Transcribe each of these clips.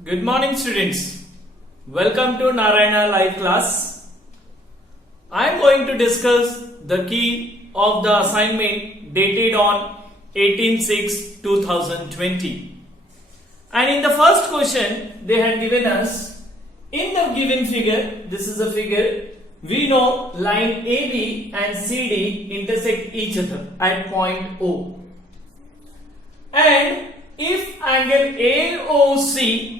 Good morning, students. Welcome to Narayana Live class. I am going to discuss the key of the assignment dated on 18/6/2020. And in the first question, they had given us, in the given figure, this is a figure, we know line AB and CD intersect each other at point O. And if angle AOC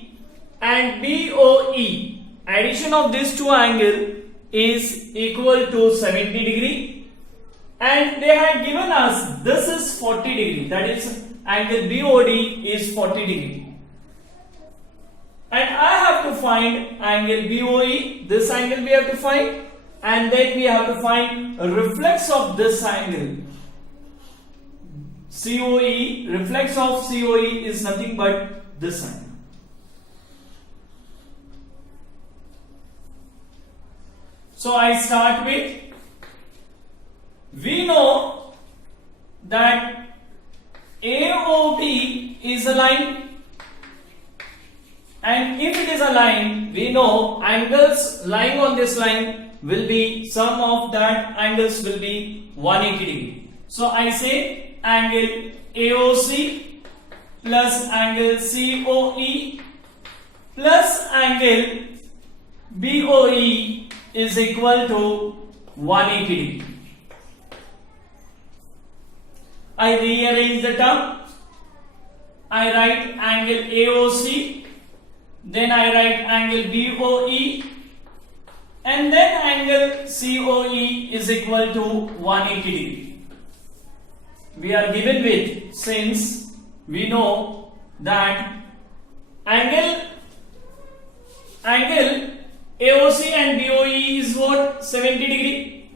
and BOE, addition of these two angles is equal to 70 degree, and they had given us this is 40 degree, that is angle BOD is 40 degree, and I have to find angle BOE, this angle we have to find, and then we have to find a reflex of this angle. COE, reflex of COE is nothing but this angle. So I start with, we know that AOB is a line, and if it is a line, we know angles lying on this line will be, sum of that angles will be 180 degree. So I say angle AOC plus angle COE plus angle BOE is equal to 180 degree. I rearrange the term. I write angle AOC, then I write angle BOE, and then angle COE is equal to 180 degree. We are given with, since we know that angle AOC and BOE is what? 70 degree.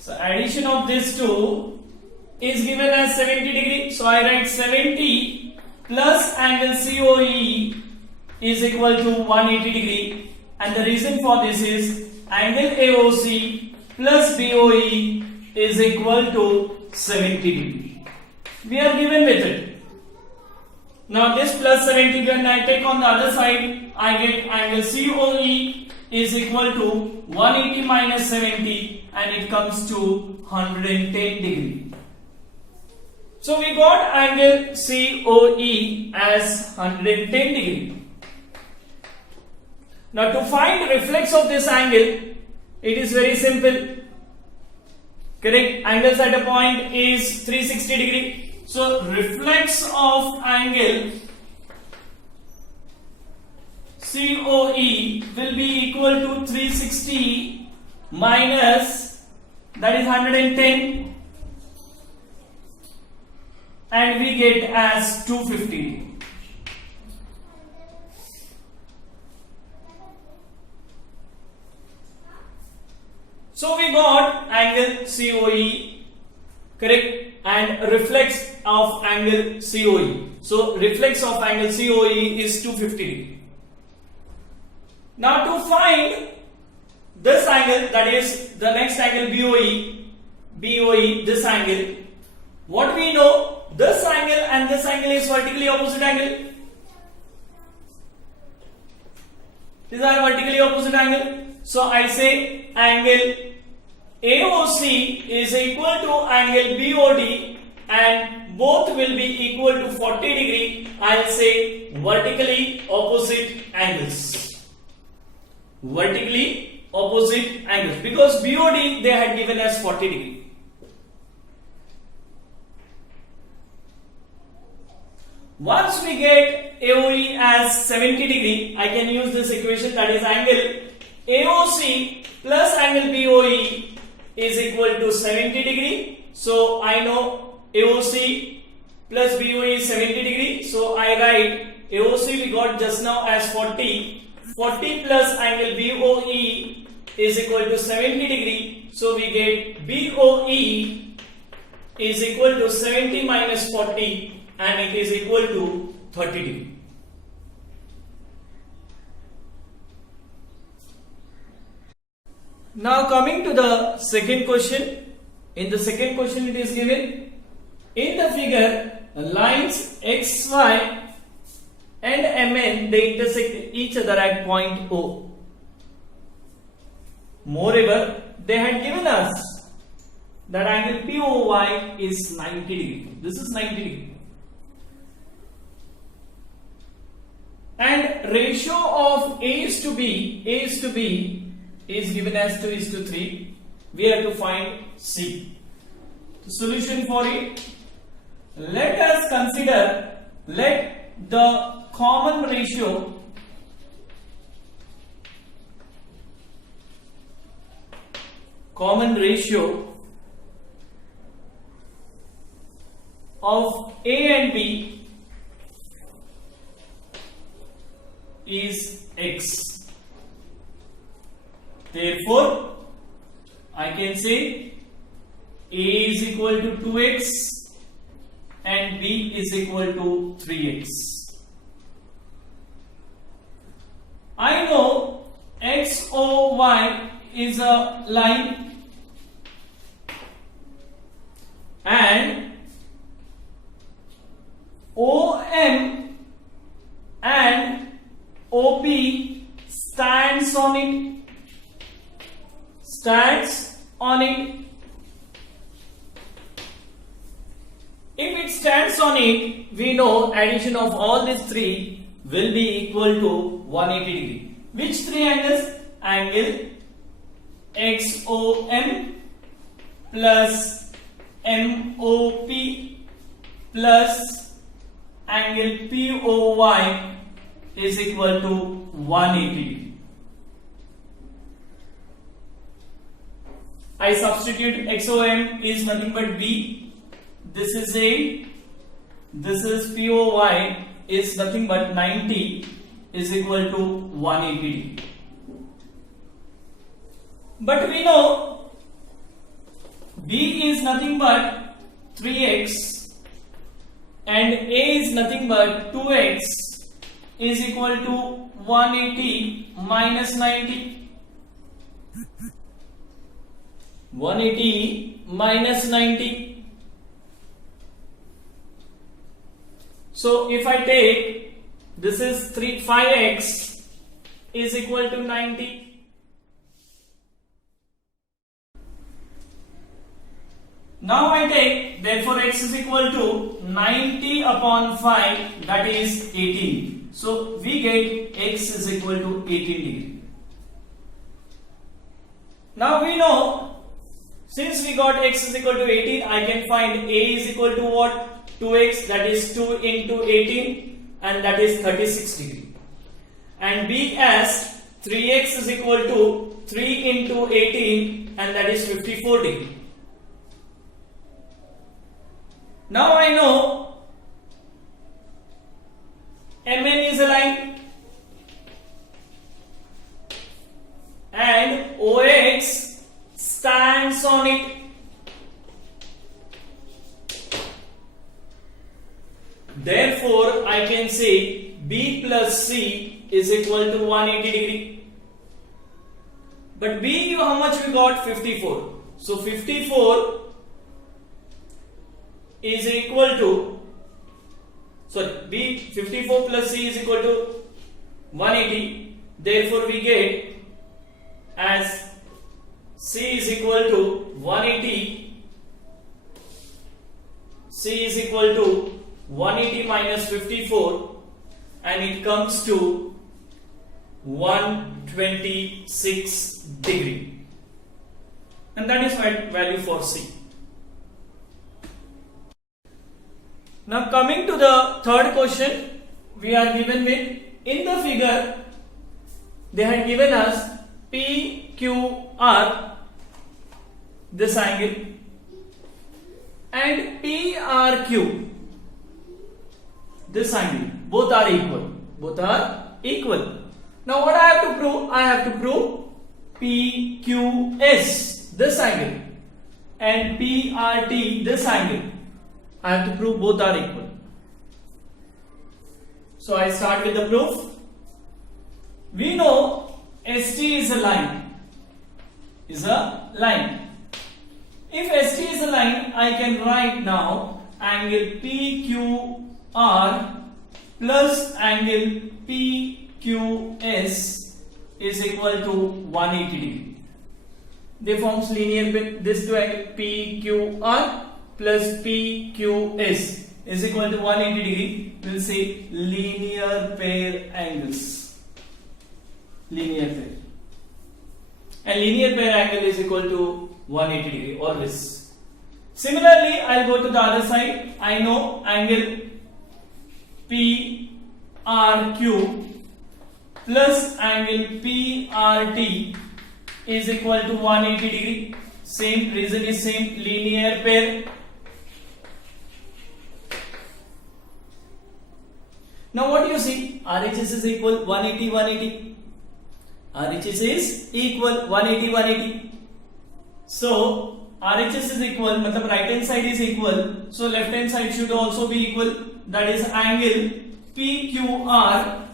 So addition of these two is given as 70 degree. So I write 70 plus angle COE is equal to 180 degree, and the reason for this is angle AOC plus BOE is equal to 70 degree. We are given with it. Now this plus 70, when I take on the other side, I get angle COE is equal to 180 minus 70, and it comes to 110 degree. So we got angle COE as 110 degree. Now to find reflex of this angle, it is very simple. Correct? Angles at a point is 360 degree. So reflex of angle COE will be equal to 360 minus, that is 110, and we get as 250. So we got angle COE, correct, and reflex of angle COE. So reflex of angle COE is 250 degree. Now to find this angle, that is the next angle BOE, this angle, what we know, this angle and this angle is vertically opposite angle. These are vertically opposite angle. So I say angle AOC is equal to angle BOD, and both will be equal to 40 degree. I'll say vertically opposite angles. Vertically opposite angles, because BOD they had given as 40 degree. Once we get AOE as 70 degree, I can use this equation, that is angle AOC plus angle BOE is equal to 70 degree. So I know AOC plus BOE is 70 degree. So I write AOC we got just now as 40. 40 plus angle BOE is equal to 70 degree. So we get BOE is equal to 70 minus 40, and it is equal to 30 degree. Now coming to the second question. In the second question it is given, in the figure lines XY and MN, they intersect each other at point O. Moreover, they had given us that angle POY is 90 degree. This is 90 degree. And ratio of A is to B is given as 2:3. We have to find C. The solution for it, let us consider, let the common ratio of A and B is X. Therefore, I can say A is equal to 2x and B is equal to 3x. I know XOY is a line and OM and OP stands on it. If it stands on it, we know addition of all these three will be equal to 180 degree. Which three angles? Angle XOM plus MOP plus angle POY is equal to 180 degree. I substitute XOM is nothing but B. This is A. This is POY is nothing but 90 is equal to 180. But we know B is nothing but 3x and A is nothing but 2x is equal to 180 minus 90. 180 minus 90. So if I take this is 5x is equal to 90. Now I take, therefore x is equal to 90 upon 5, that is 18. So we get x is equal to 18 degree. Now we know, since we got x is equal to 18, I can find A is equal to what? 2x, that is 2 into 18 and that is 36 degree. And B as 3x is equal to 3 into 18 and that is 54 degree. Now I know MN is a line and OX stands on it. Therefore, I can say B plus C is equal to 180 degree. But B, how much we got? 54. So 54 is equal to, B 54 plus C is equal to 180. Therefore, we get as C is equal to 180. C is equal to 180 minus 54 and it comes to 126 degree. And that is my value for C. Now coming to the third question, we are given with, in the figure they had given us PQR, this angle, and PRQ, this angle. Both are equal. Now what I have to prove? I have to prove PQS, this angle, and PRT, this angle. I have to prove both are equal. So I start with the proof. We know ST is a line. If ST is a line, I can write now angle PQR plus angle PQS is equal to 180 degree. They forms linear pair. This two angle PQR plus PQS is equal to 180 degree. We'll say linear pair angles. Linear pair. And linear pair angle is equal to 180 degree always. Similarly, I'll go to the other side. I know angle PRQ plus angle PRT is equal to 180 degree. Same reason is same, linear pair. Now what do you see? RHS is equal 180 180. RHS is equal 180 180. So RHS is equal, matlab right hand side is equal, so left hand side should also be equal. That is angle PQR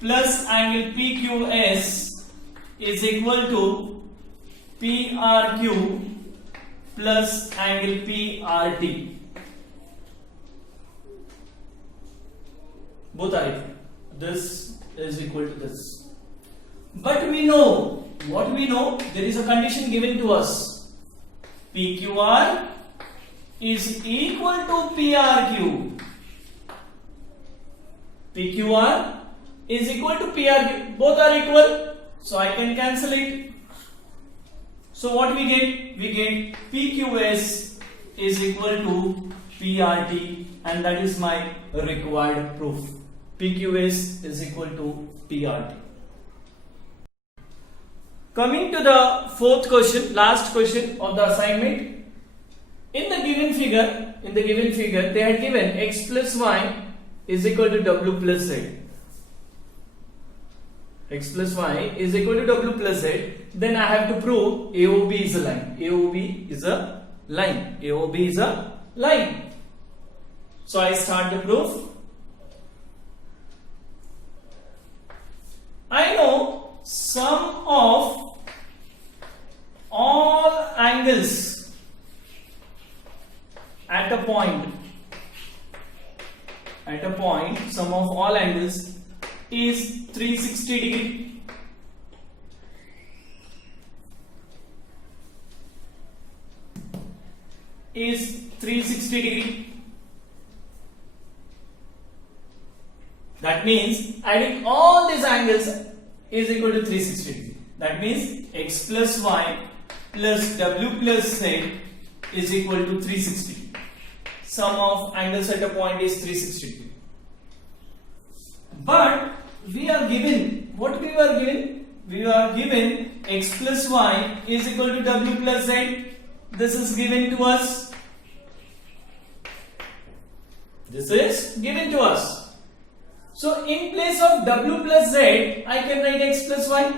plus angle PQS is equal to PRQ plus angle PRT. Both are equal. This is equal to this. But we know, what we know, there is a condition given to us. PQR is equal to PRQ. PQR is equal to PRQ. Both are equal. So I can cancel it. So what we get? We get PQS is equal to PRT, and that is my required proof. PQS is equal to PRT. Coming to the fourth question, last question of the assignment. In the given figure, they had given x plus y is equal to w plus z. X plus y is equal to w plus z. Then I have to prove AOB is a line. AOB is a line. AOB is a line. So I start the proof. I know sum of all angles at a point, sum of all angles is 360 degree. Is 360 degree. That means adding all these angles is equal to 360 degree. That means x plus y plus w plus z is equal to 360. Sum of angles at a point is 360 degree. But we are given, what we were given? We are given x plus y is equal to w plus z. This is given to us. This is given to us. So in place of w plus z, I can write x plus y.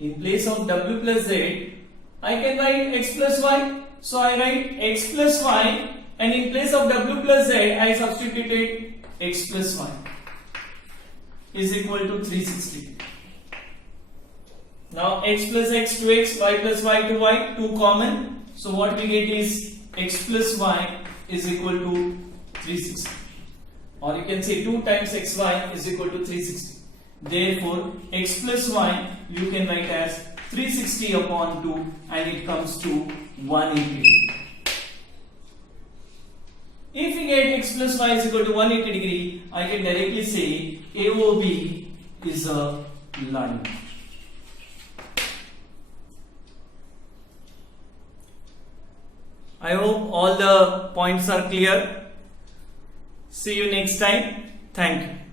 In place of w plus z, I can write x plus y. So I write x plus y, and in place of w plus z, I substituted x plus y is equal to 360. Now x plus x to x, y plus y to y, 2 common. So what we get is x plus y is equal to 360. Or you can say 2 times xy is equal to 360. Therefore, x plus y you can write as 360 upon 2, and it comes to 180. If we get x plus y is equal to 180 degree, I can directly say AOB is a line. I hope all the points are clear. See you next time. Thank you.